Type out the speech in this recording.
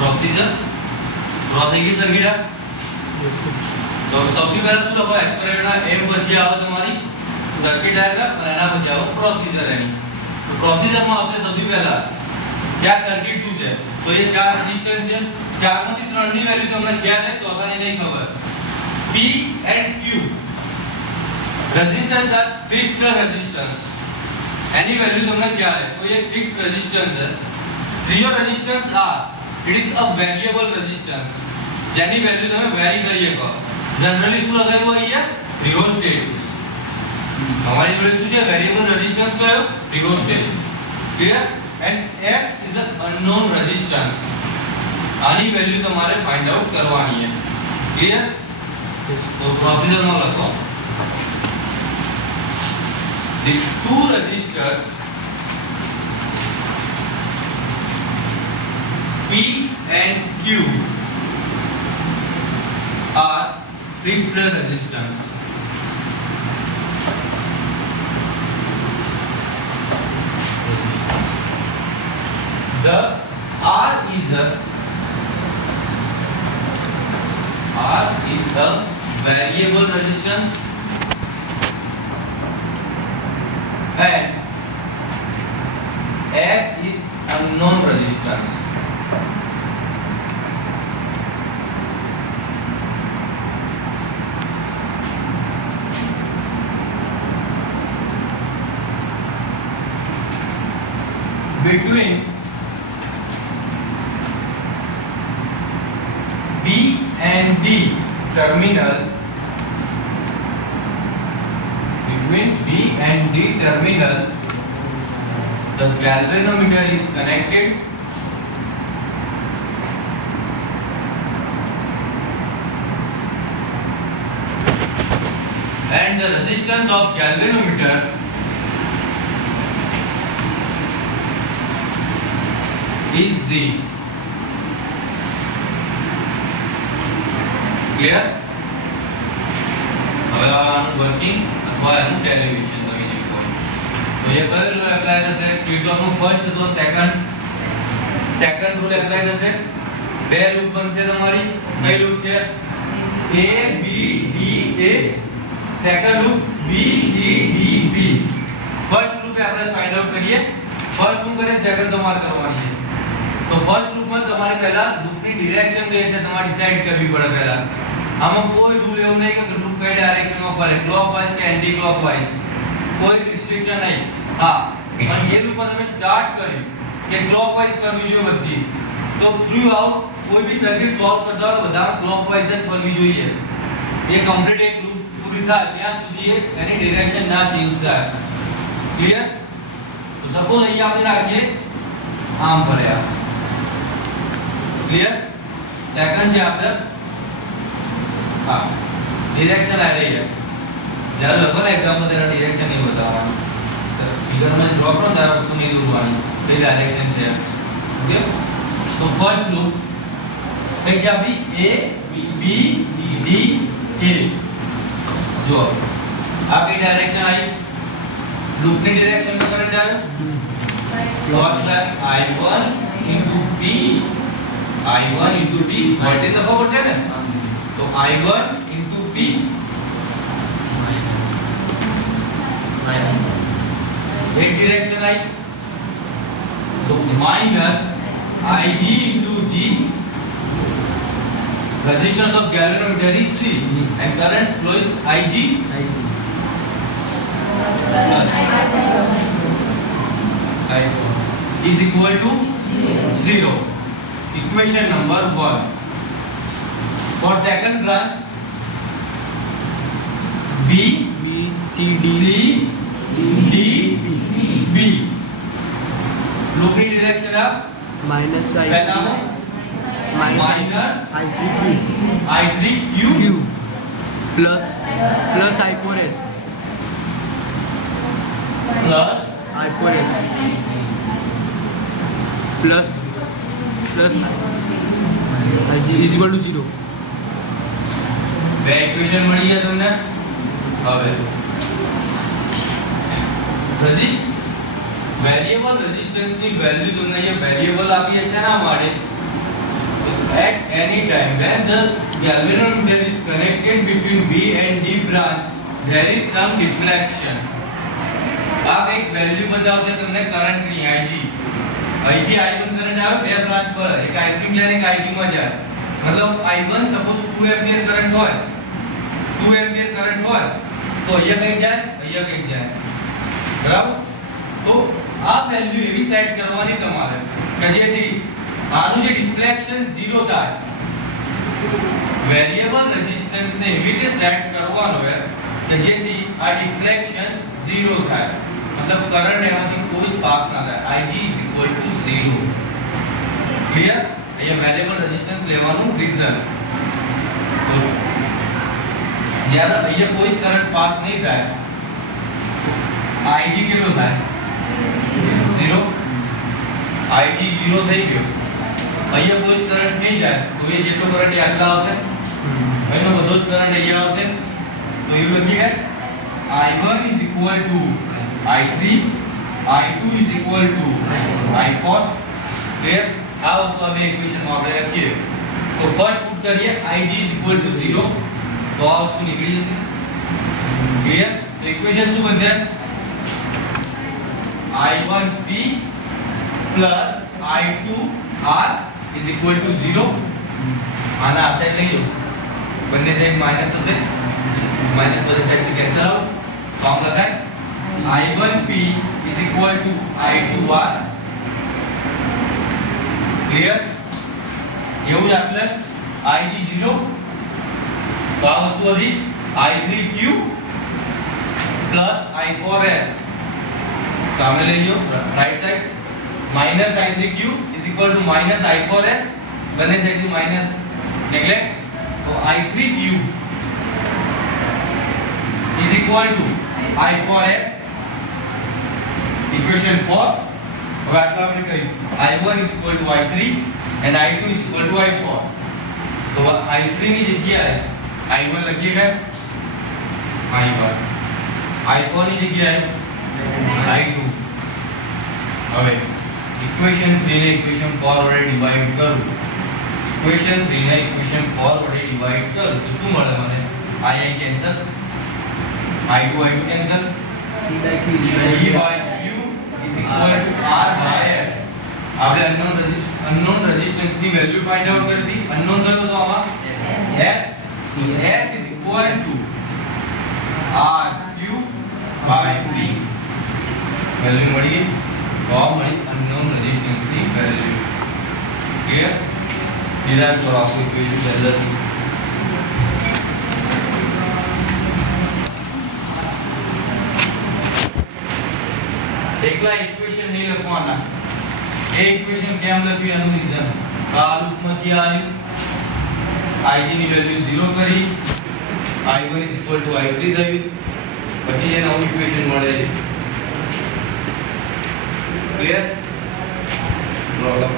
Procedure draw થઈ ગઈ circuit તો સૌથી પહેલા શું લખો એક્સપેરિમેન્ટના એમ પછી આવે તમારી સર્કિટ ડાયાગ્રામ અને એના પછી આવે પ્રોસીજર એની તો પ્રોસીજરમાં આવશે સૌથી પહેલા કે આ સર્કિટ શું છે તો એ ચાર રેઝિસ્ટન્સ છે ચારમાંથી ત્રણની વેલ્યુ તમને ખ્યાલ છે ચોથાની નહીં ખબર P and Q resistance are fixed resistance એની વેલ્યુ તમને ખ્યાલ છે તો એ ફિક્સ્ડ રેઝિસ્ટન્સ છે ત્રીજો resistance R it is a variable resistance જેની વેલ્યુ તમે વેરી કરી શકો જનરલી શું લગાવ્યું અહીંયા રિઓસ્ટેટ हमारी जोड़े શું છે વેરિએબલ રેઝિસ્ટન્સ કયો rheostat clear and S is a unknown resistance આની વેલ્યુ તમારે ફાઇન્ડ આઉટ કરવાની છે ક્લિયર તો પ્રોસીજર માં લખો the two resistors P and Q are fixed resistance the R is a variable resistance and S is unknown resistance. Between B and D terminal, the galvanometer is connected and the resistance of galvanometer is Z. Clear? હવે આનું working અથવા એનું derivation તમે જે કહો તો એ કયો rule apply થશે કિર્ચોફનો ફર્સ્ટ તો સેકન્ડ રૂલ એપ્લાય થશે બે લૂપ બનશે તમારી કઈ લૂપ છે A B D A second loop B C D B first loop આપણે ફાઇન્ડ આઉટ કરીએ ફર્સ્ટ લૂપ કરે સેકન્ડ તમારે કરવાની છે તો ફર્સ્ટ લૂપમાં તમારે પહેલા લૂપની ડિરેક્શન કઈ છે તમારે ડિસાઈડ કરવી પડે પહેલા આમાં કોઈ રૂલ એવું નહીં કે લૂપ કઈ ડાયરેક્શનમાં ફરે ક્લોકવાઇઝ કે એન્ટી ક્લોકવાઇઝ કોઈ રિસ્ટ્રિક્શન નહીં હા પણ એ લૂપમાં તમે સ્ટાર્ટ કર્યું કે ક્લોકવાઇઝ કરવી જોઈએ બધી તો થ્રુ આઉટ કોઈ બી સર્કિટ સોલ્વ કરતા હોય બધામાં ક્લોકવાઇઝ જ ફરવી જોઈએ એ કમ્પ્લીટ એક લૂપ પૂરી થાય ત્યાં સુધી એની ડિરેક્શન ના ચેન્જ થાય ક્લિયર તો સપોઝ અહીંયા આપણે રાખીએ આમ ફર્યા ક્લિયર સેકન્ડ છે આપણે हाँ डायरेक्शन आ रही है यार लगभग एग्जाम में तेरा डायरेक्शन नहीं बतावा सर फिगर में ड्रॉप ना तारा उसको नहीं लूंगानी कई डायरेक्शन है ओके तो फर्स्ट लूप है क्या भी A B D A जो आपकी डायरेक्शन आई लूप की डायरेक्शन में करंट आया cross bye I1 into P I1 into P voltage तो खबर है ना तो I1 into P एक डायरेक्शन आई तो minus Ig into G resistance of galvanometer is C and current flow is Ig is equal to 0 equation number 1 for second branch B C D B loop की direction आप minus I3Q plus I4S plus Ig is equal to 0 બે equation મળી ગયા તમને હવે variable resistance ની value તમને અહીંયા વેરિએબલ આપી છે ના માટે at any time when the galvanometer is connected between B and D branch there is some deflection. આ એક વેલ્યુ બતાવશે તમને કરંટ ની Ig. અહીંથી I1 કરંટ આવે બે બ્રાન્ચ પર, એક I3 જાય એક Ig માં જાય. મતલબ I1 સપોઝ 2 એમ્પિયર કરંટ હોય, 2 એમ્પિયર કરંટ હોય તો અહીંયા કઈ જાય, અહીંયા કઈ જાય. બરાબર? તો આ વેલ્યુ એવી સેટ કરવાની તમારે કે જેથી આનું જે ડિફ્લેક્શન 0 થાય. વેરિયેબલ રેઝિસ્ટન્સ ને એવી રીતે સેટ કરવાનો છે કે જેથી આ ડિફ્લેક્શન 0 થાય. मतलब करंट એમાંથી કોઈ પાસ ના થાય. Ig = 0. ક્લિયર? અહીંયા વેરિયેબલ રેઝિસ્ટન્સ લેવાનું રીઝન. જ્યારે અહીંયા કોઈ કરંટ પાસ નહીં થાય Ig કેટલો થાય? 0. Ig 0 થઈ ગયો. અહીંયા કોઈ કરંટ નહીં જાય તો એ જેટલો કરંટ એ આટલા આવશે, અહીંનો બધો જ કરંટ અહીંયા આવશે. તો એવું લખી ગયા I1 = I3, I2 = I4. Clear? આ વસ્તુ આપણે ઇક્વેશન માં આપણે લખીએ તો ફર્સ્ટ પુટ કરીએ Ig = 0 તો આ વસ્તુ નીકળી જશે. ક્લિયર? તો ઇક્વેશન શું બનશે? I1P + I2R = 0. આના આ સાઈડ લઈ લો, બંને સાઈડ માઈનસ થશે, માઈનસ બધી સાઈડ થી કેન્સલ આઉટ. ફોર્મ લખાય I1P = I2R. ક્લિયર? એવું જ આપણે Ig 0 તો આ વસ્તુ હતી I3Q + I4S. સામે લઈ લો રાઈટ સાઈડ -I3Q = -I4S, બંને સાઈડ થી માઈનસ નેગ્લેક્ટ. તો I3Q = I4S. ઇક્વેશન 4. હવે આટલા આપણે કહ્યું I1 = I3 and I2 = I4. તો I3 ની જગ્યાએ I1 લખીએ કે I1, I4 ની જગ્યાએ I2. હવે ઇક્વેશન 3 ને ઇક્વેશન 4 વડે ડિવાઇડ કરું, ઇક્વેશન 3 ને ઇક્વેશન 4 વડે ડિવાઇડ કરું તો શું મળે મને? I cancel, I2 cancel, E/Q = R/S. આપણે અનનોન રેઝિસ્ટન્સ ની વેલ્યુ ફાઇન્ડ આઉટ કરી હતી. અનનોન કયો તો આમાં S. S = RQ/P. વેલ્યુ મળી તો મળી અનનોન રેઝિસ્ટન્સ ની વેલ્યુ. ક્લિયર? ડિરાઇવ કરો આખું ઇક્વેશન પહેલાથી. એકલા ઇક્વેશન નહીં લખવાના. એ ઇક્વેશન કેમ લખ્યું એનું રીઝન આ લૂપમાંથી આવ્યું. Ig ની વેલ્યુ 0 કરી, I1 = I3 થયું, પછી એ નવું ઇક્વેશન મળે. ક્લિયર? પ્રોબ્લેમ